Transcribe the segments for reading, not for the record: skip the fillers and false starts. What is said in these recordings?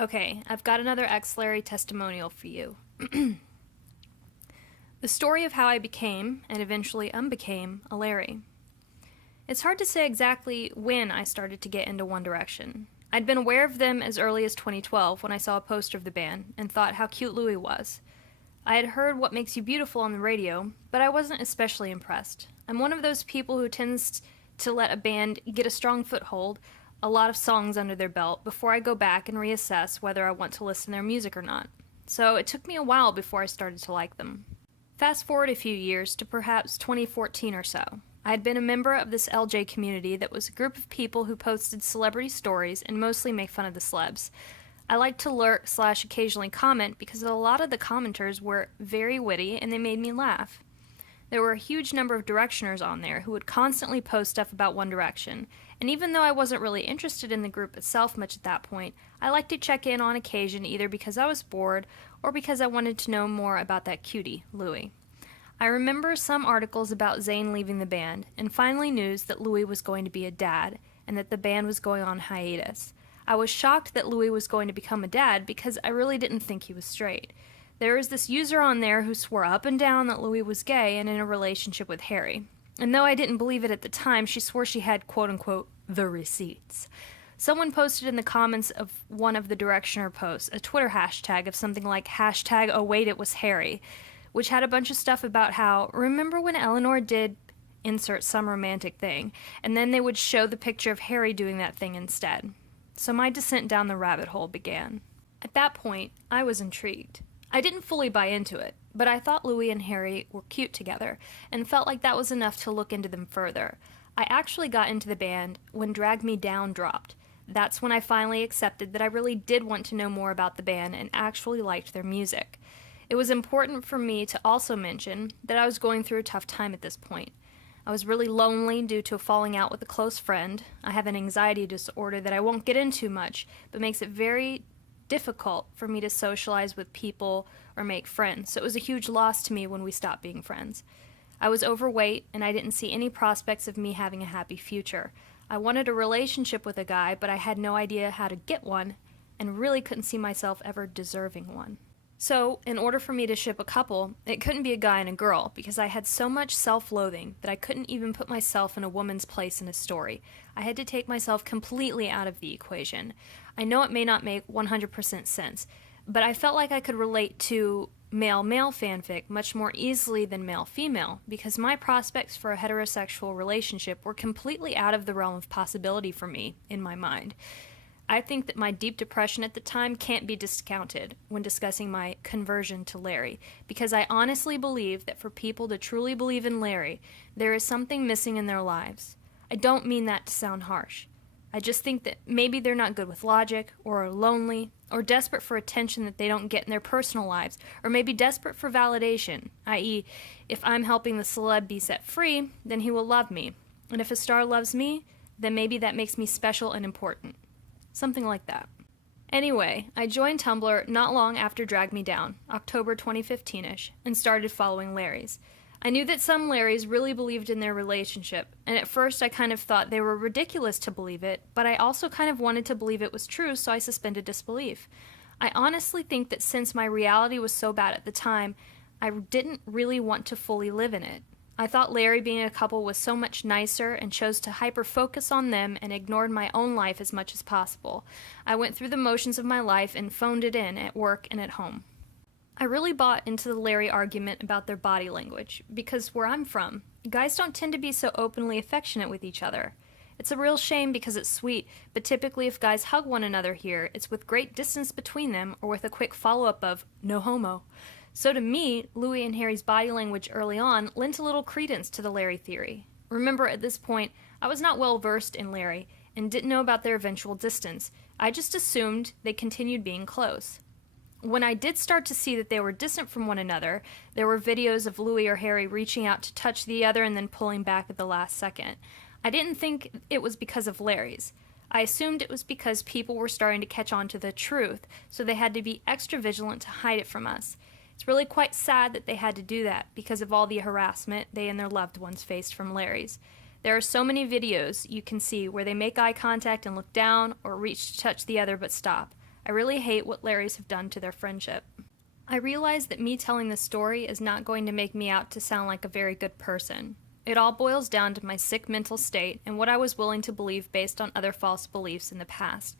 Okay, I've got another Ex-Larrie testimonial for you. The story of how I became, and eventually unbecame, a Larry. It's hard to say exactly when I started to get into One Direction. I'd been aware of them as early as 2012 when I saw a poster of the band and thought how cute Louis was. I had heard What Makes You Beautiful on the radio, but I wasn't especially impressed. I'm one of those people who tends to let a band get a strong foothold, a lot of songs under their belt, before I go back and reassess whether I want to listen to their music or not. So it took me a while before I started to like them. Fast forward a few years to perhaps 2014 or so. I had been a member of this LJ community that was a group of people who posted celebrity stories and mostly make fun of the celebs. I liked to lurk/occasionally comment because a lot of the commenters were very witty and they made me laugh. There were a huge number of Directioners on there who would constantly post stuff about One Direction, and even though I wasn't really interested in the group itself much at that point, I liked to check in on occasion either because I was bored or because I wanted to know more about that cutie, Louis. I remember some articles about Zayn leaving the band, and finally news that Louis was going to be a dad, and that the band was going on hiatus. I was shocked that Louis was going to become a dad because I really didn't think he was straight. There was this user on there who swore up and down that Louis was gay and in a relationship with Harry. And though I didn't believe it at the time, she swore she had, quote-unquote, the receipts. Someone posted in the comments of one of the Directioner posts a Twitter hashtag of something like hashtag oh wait it was Harry, which had a bunch of stuff about how, remember when Eleanor did insert some romantic thing, and then they would show the picture of Harry doing that thing instead. So my descent down the rabbit hole began. At that point, I was intrigued. I didn't fully buy into it, but I thought Louis and Harry were cute together, and felt like that was enough to look into them further. I actually got into the band when Drag Me Down dropped. That's when I finally accepted that I really did want to know more about the band and actually liked their music. It was important for me to also mention that I was going through a tough time at this point. I was really lonely due to a falling out with a close friend. I have an anxiety disorder that I won't get into much, but makes it very difficult for me to socialize with people or make friends, so it was a huge loss to me when we stopped being friends. I was overweight, and I didn't see any prospects of me having a happy future. I wanted a relationship with a guy, but I had no idea how to get one, and really couldn't see myself ever deserving one. So, in order for me to ship a couple, it couldn't be a guy and a girl, because I had so much self-loathing that I couldn't even put myself in a woman's place in a story. I had to take myself completely out of the equation. I know it may not make 100% sense, but I felt like I could relate to male-male fanfic much more easily than male-female, because my prospects for a heterosexual relationship were completely out of the realm of possibility for me, in my mind. I think that my deep depression at the time can't be discounted when discussing my conversion to Larry, because I honestly believe that for people to truly believe in Larry, there is something missing in their lives. I don't mean that to sound harsh. I just think that maybe they're not good with logic, or are lonely, or desperate for attention that they don't get in their personal lives, or maybe desperate for validation, i.e., if I'm helping the celeb be set free, then he will love me, and if a star loves me, then maybe that makes me special and important. Something like that. Anyway, I joined Tumblr not long after Drag Me Down, October 2015-ish, and started following Larrys. I knew that some Larrys really believed in their relationship, and at first I kind of thought they were ridiculous to believe it, but I also kind of wanted to believe it was true, so I suspended disbelief. I honestly think that since my reality was so bad at the time, I didn't really want to fully live in it. I thought Larry being a couple was so much nicer and chose to hyper-focus on them and ignored my own life as much as possible. I went through the motions of my life and phoned it in at work and at home. I really bought into the Larry argument about their body language, because where I'm from, guys don't tend to be so openly affectionate with each other. It's a real shame because it's sweet, but typically if guys hug one another here, it's with great distance between them or with a quick follow-up of, no homo. So to me, Louis and Harry's body language early on lent a little credence to the Larry theory. Remember, at this point, I was not well versed in Larry and didn't know about their eventual distance. I just assumed they continued being close. When I did start to see that they were distant from one another, there were videos of Louis or Harry reaching out to touch the other and then pulling back at the last second. I didn't think it was because of Larry's. I assumed it was because people were starting to catch on to the truth, so they had to be extra vigilant to hide it from us. It's really quite sad that they had to do that because of all the harassment they and their loved ones faced from Larry's. There are so many videos you can see where they make eye contact and look down or reach to touch the other but stop. I really hate what Larries have done to their friendship. I realize that me telling this story is not going to make me out to sound like a very good person. It all boils down to my sick mental state and what I was willing to believe based on other false beliefs in the past.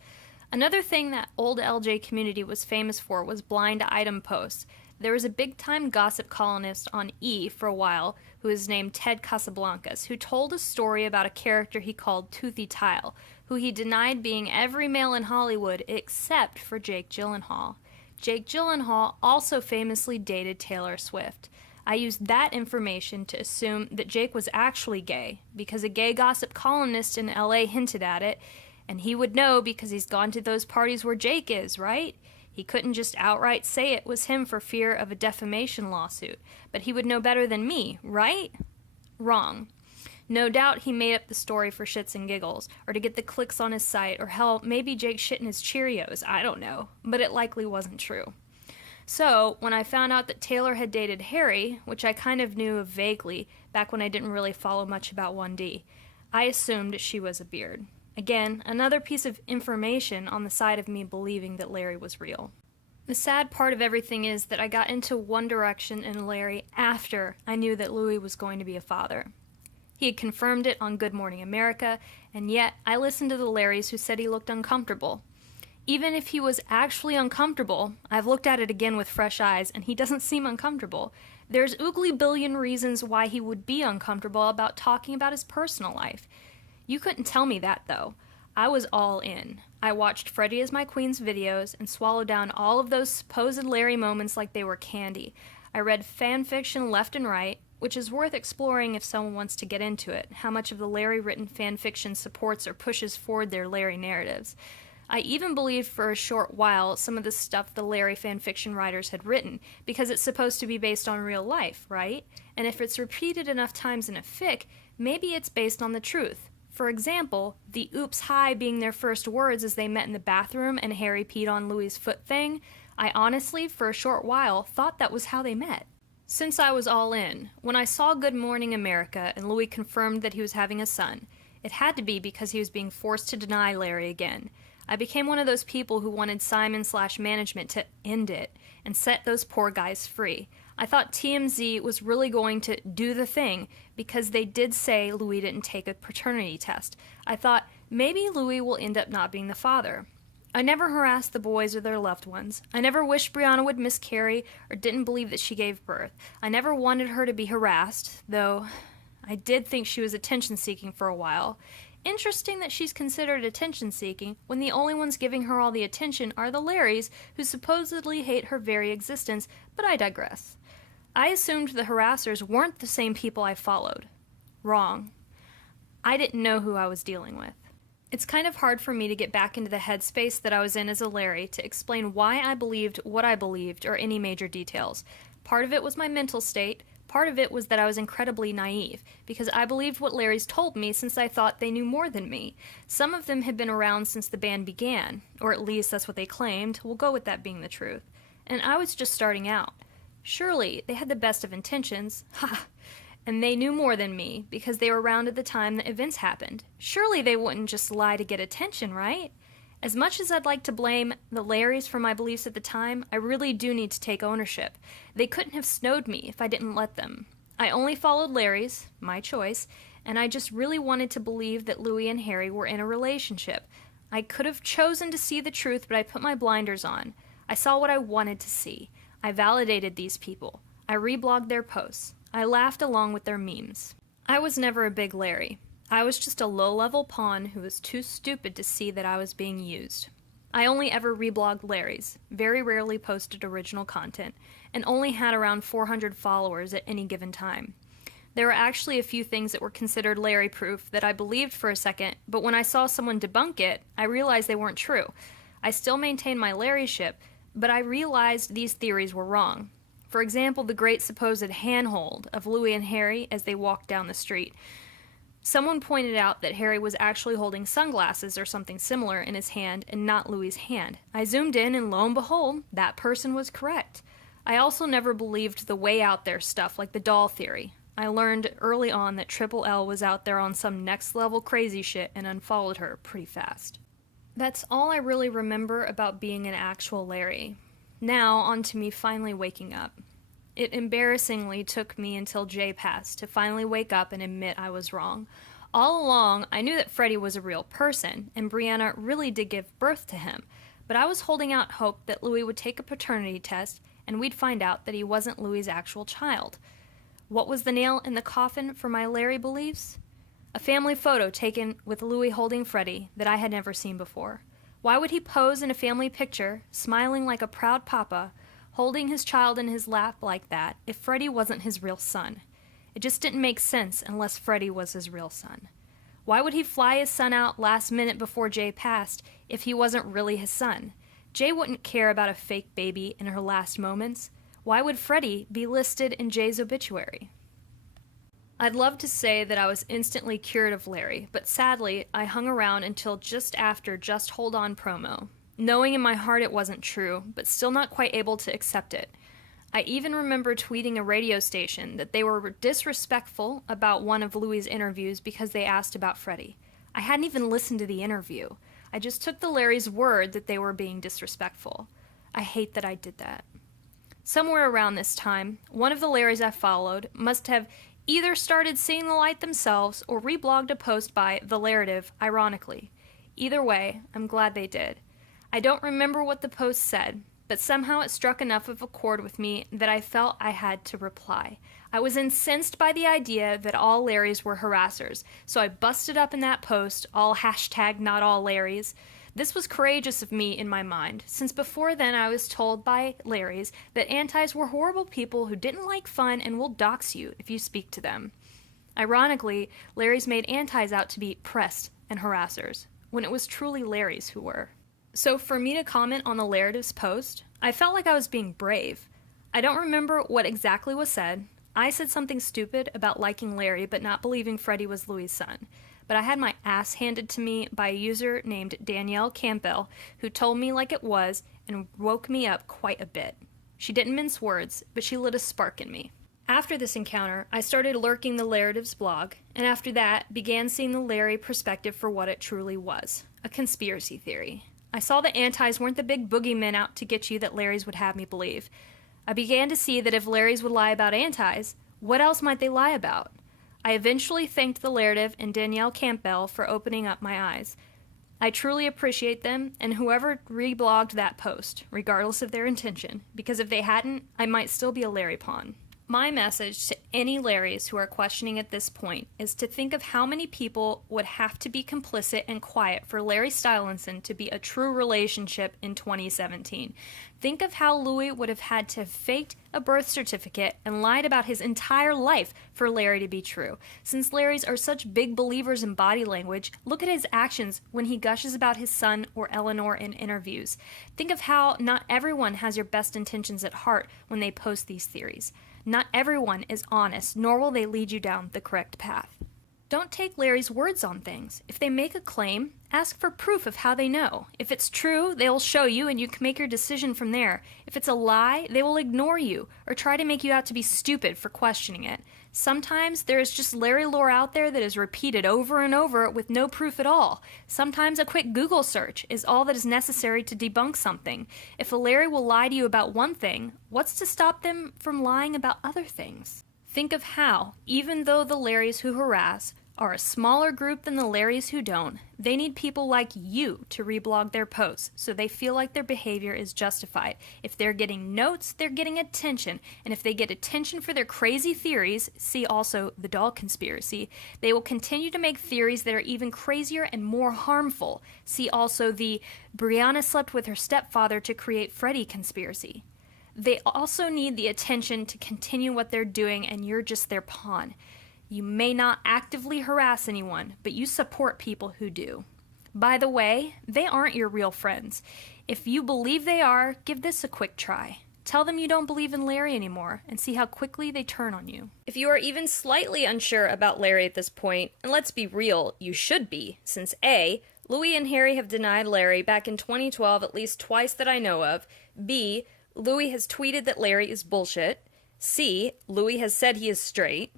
Another thing that old LJ community was famous for was blind item posts. There was a big-time gossip columnist on E for a while who was named Ted Casablancas, who told a story about a character he called Toothy Tile, who he denied being every male in Hollywood except for Jake Gyllenhaal. Jake Gyllenhaal also famously dated Taylor Swift. I used that information to assume that Jake was actually gay, because a gay gossip columnist in LA hinted at it, and he would know because he's gone to those parties where Jake is, right? He couldn't just outright say it was him for fear of a defamation lawsuit, but he would know better than me, right? Wrong. No doubt he made up the story for shits and giggles, or to get the clicks on his site, or hell, maybe Jake shit in his Cheerios, I don't know, but it likely wasn't true. So, when I found out that Taylor had dated Harry, which I kind of knew of vaguely, back when I didn't really follow much about 1D, I assumed she was a beard. Again, another piece of information on the side of me believing that Larry was real. The sad part of everything is that I got into One Direction and Larry after I knew that Louis was going to be a father. He had confirmed it on Good Morning America, and yet I listened to the Larrys who said he looked uncomfortable. Even if he was actually uncomfortable, I've looked at it again with fresh eyes, and he doesn't seem uncomfortable. There's oogly billion reasons why he would be uncomfortable about talking about his personal life. You couldn't tell me that, though. I was all in. I watched Freddie Is My Queen's videos and swallowed down all of those supposed Larry moments like they were candy. I read fan fiction left and right, which is worth exploring if someone wants to get into it, how much of the Larry-written fan fiction supports or pushes forward their Larry narratives. I even believed for a short while some of the stuff the Larry fanfiction writers had written, because it's supposed to be based on real life, right? And if it's repeated enough times in a fic, maybe it's based on the truth. For example, the oops hi being their first words as they met in the bathroom and Harry peed on Louis' foot thing, I honestly, for a short while, thought that was how they met. Since I was all in, when I saw Good Morning America and Louis confirmed that he was having a son, it had to be because he was being forced to deny Larry again. I became one of those people who wanted Simon/management to end it and set those poor guys free. I thought TMZ was really going to do the thing because they did say Louis didn't take a paternity test. I thought maybe Louis will end up not being the father. I never harassed the boys or their loved ones. I never wished Brianna would miscarry or didn't believe that she gave birth. I never wanted her to be harassed, though I did think she was attention-seeking for a while. Interesting that she's considered attention-seeking when the only ones giving her all the attention are the Larrys, who supposedly hate her very existence, but I digress. I assumed the harassers weren't the same people I followed. Wrong. I didn't know who I was dealing with. It's kind of hard for me to get back into the headspace that I was in as a Larry to explain why I believed what I believed or any major details. Part of it was my mental state. Part of it was that I was incredibly naive, because I believed what Larry's told me since I thought they knew more than me. Some of them had been around since the band began, or at least that's what they claimed. We'll go with that being the truth. And I was just starting out. Surely, they had the best of intentions. Ha! And they knew more than me, because they were around at the time that events happened. Surely they wouldn't just lie to get attention, right? As much as I'd like to blame the Larrys for my beliefs at the time, I really do need to take ownership. They couldn't have snowed me if I didn't let them. I only followed Larry's, my choice, and I just really wanted to believe that Louis and Harry were in a relationship. I could have chosen to see the truth, but I put my blinders on. I saw what I wanted to see. I validated these people. I reblogged their posts. I laughed along with their memes. I was never a big Larry. I was just a low-level pawn who was too stupid to see that I was being used. I only ever reblogged Larry's, very rarely posted original content, and only had around 400 followers at any given time. There were actually a few things that were considered Larry-proof that I believed for a second, but when I saw someone debunk it, I realized they weren't true. I still maintained my Larry-ship, but I realized these theories were wrong. For example, the great supposed handhold of Louis and Harry as they walked down the street. Someone pointed out that Harry was actually holding sunglasses or something similar in his hand and not Louis's hand. I zoomed in and lo and behold, that person was correct. I also never believed the way out there stuff like the doll theory. I learned early on that Triple L was out there on some next level crazy shit and unfollowed her pretty fast. That's all I really remember about being an actual Larry. Now, on to me finally waking up. It embarrassingly took me until Jay passed to finally wake up and admit I was wrong. All along, I knew that Freddie was a real person, and Brianna really did give birth to him, but I was holding out hope that Louis would take a paternity test and we'd find out that he wasn't Louis's actual child. What was the nail in the coffin for my Larry beliefs? A family photo taken with Louis holding Freddie that I had never seen before. Why would he pose in a family picture, smiling like a proud papa, holding his child in his lap like that, if Freddie wasn't his real son? It just didn't make sense unless Freddie was his real son. Why would he fly his son out last minute before Jay passed if he wasn't really his son? Jay wouldn't care about a fake baby in her last moments. Why would Freddie be listed in Jay's obituary? I'd love to say that I was instantly cured of Larry, but sadly, I hung around until just after Just Hold On promo, knowing in my heart it wasn't true, but still not quite able to accept it. I even remember tweeting a radio station that they were disrespectful about one of Louis' interviews because they asked about Freddie. I hadn't even listened to the interview. I just took the Larry's word that they were being disrespectful. I hate that I did that. Somewhere around this time, one of the Larrys I followed must have either started seeing the light themselves or reblogged a post by The Narrative, ironically. Either way, I'm glad they did. I don't remember what the post said, but somehow it struck enough of a chord with me that I felt I had to reply. I was incensed by the idea that all Larrys were harassers, so I busted up in that post, all hashtag not all Larrys. This was courageous of me in my mind, since before then I was told by Larrys that antis were horrible people who didn't like fun and will dox you if you speak to them. Ironically, Larrys made antis out to be pressed and harassers, when it was truly Larrys who were. So for me to comment on the Narrative's post, I felt like I was being brave. I don't remember what exactly was said. I said something stupid about liking Larry but not believing Freddie was Louis' son. But I had my ass handed to me by a user named Danielle Campbell, who told me like it was and woke me up quite a bit. She didn't mince words, but she lit a spark in me. After this encounter, I started lurking the Narrative's blog, and after that, began seeing the Larry perspective for what it truly was, a conspiracy theory. I saw that antis weren't the big boogeymen out to get you that Larrys would have me believe. I began to see that if Larrys would lie about antis, what else might they lie about? I eventually thanked the Narrative and Danielle Campbell for opening up my eyes. I truly appreciate them and whoever reblogged that post, regardless of their intention, because if they hadn't, I might still be a Larry pawn. My message to any Larrys who are questioning at this point is to think of how many people would have to be complicit and quiet for Larry Stylinson to be a true relationship in 2017. Think of how Louis would have had to have faked a birth certificate and lied about his entire life for Larry to be true. Since Larrys are such big believers in body language, look at his actions when he gushes about his son or Eleanor in interviews. Think of how not everyone has your best intentions at heart when they post these theories. Not everyone is honest, nor will they lead you down the correct path. Don't take Larry's words on things. If they make a claim, ask for proof of how they know. If it's true, they'll show you and you can make your decision from there. If it's a lie, they will ignore you or try to make you out to be stupid for questioning it. Sometimes there is just Larry lore out there that is repeated over and over with no proof at all. Sometimes a quick Google search is all that is necessary to debunk something. If a Larry will lie to you about one thing, what's to stop them from lying about other things? Think of how, even though the Larrys who harass are a smaller group than the Larrys who don't, they need people like you to reblog their posts so they feel like their behavior is justified. If they're getting notes, they're getting attention, and if they get attention for their crazy theories, see also the doll conspiracy, they will continue to make theories that are even crazier and more harmful. See also the Brianna slept with her stepfather to create Freddie conspiracy. They also need the attention to continue what they're doing, and you're just their pawn. You may not actively harass anyone, but you support people who do. By the way, they aren't your real friends. If you believe they are, give this a quick try. Tell them you don't believe in Larry anymore, and see how quickly they turn on you. If you are even slightly unsure about Larry at this point, and let's be real, you should be, since A, Louis and Harry have denied Larry back in 2012 at least twice that I know of, B, Louis has tweeted that Larry is bullshit, C, Louis has said he is straight,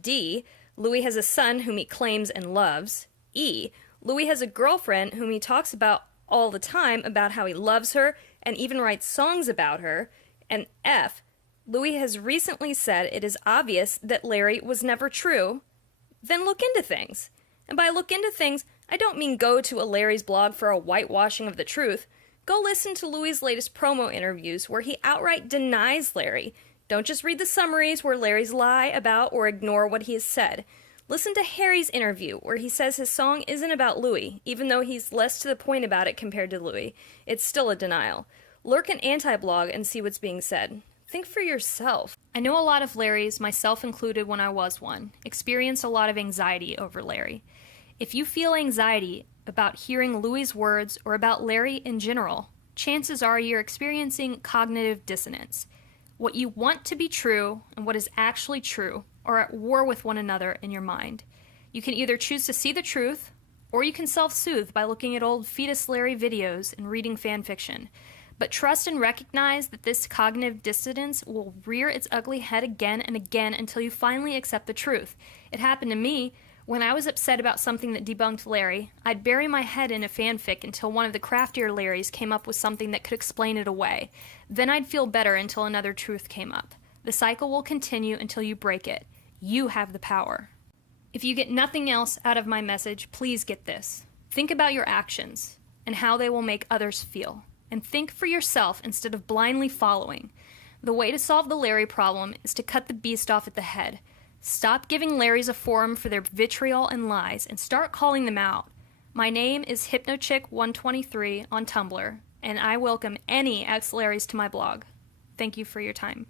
D, Louis has a son whom he claims and loves, E, Louis has a girlfriend whom he talks about all the time about how he loves her and even writes songs about her. And F, Louis has recently said it is obvious that Larry was never true. Then look into things. And by look into things, I don't mean go to a Larry's blog for a whitewashing of the truth. Go listen to Louis' latest promo interviews where he outright denies Larry. Don't just read the summaries where Larry's lie about or ignore what he has said. Listen to Harry's interview where he says his song isn't about Louis, even though he's less to the point about it compared to Louis. It's still a denial. Lurk an anti-blog and see what's being said. Think for yourself. I know a lot of Larrys, myself included when I was one, experience a lot of anxiety over Larry. If you feel anxiety about hearing Louis' words or about Larry in general, chances are you're experiencing cognitive dissonance. What you want to be true and what is actually true are at war with one another in your mind. You can either choose to see the truth, or you can self-soothe by looking at old fetus Larry videos and reading fan fiction. But trust and recognize that this cognitive dissonance will rear its ugly head again and again until you finally accept the truth. It happened to me. When I was upset about something that debunked Larry, I'd bury my head in a fanfic until one of the craftier Larrys came up with something that could explain it away. Then I'd feel better until another truth came up. The cycle will continue until you break it. You have the power. If you get nothing else out of my message, please get this. Think about your actions and how they will make others feel. And think for yourself instead of blindly following. The way to solve the Larry problem is to cut the beast off at the head. Stop giving Larrys a forum for their vitriol and lies and start calling them out. My name is HypnoChick123 on Tumblr, and I welcome any ex-Larrys to my blog. Thank you for your time.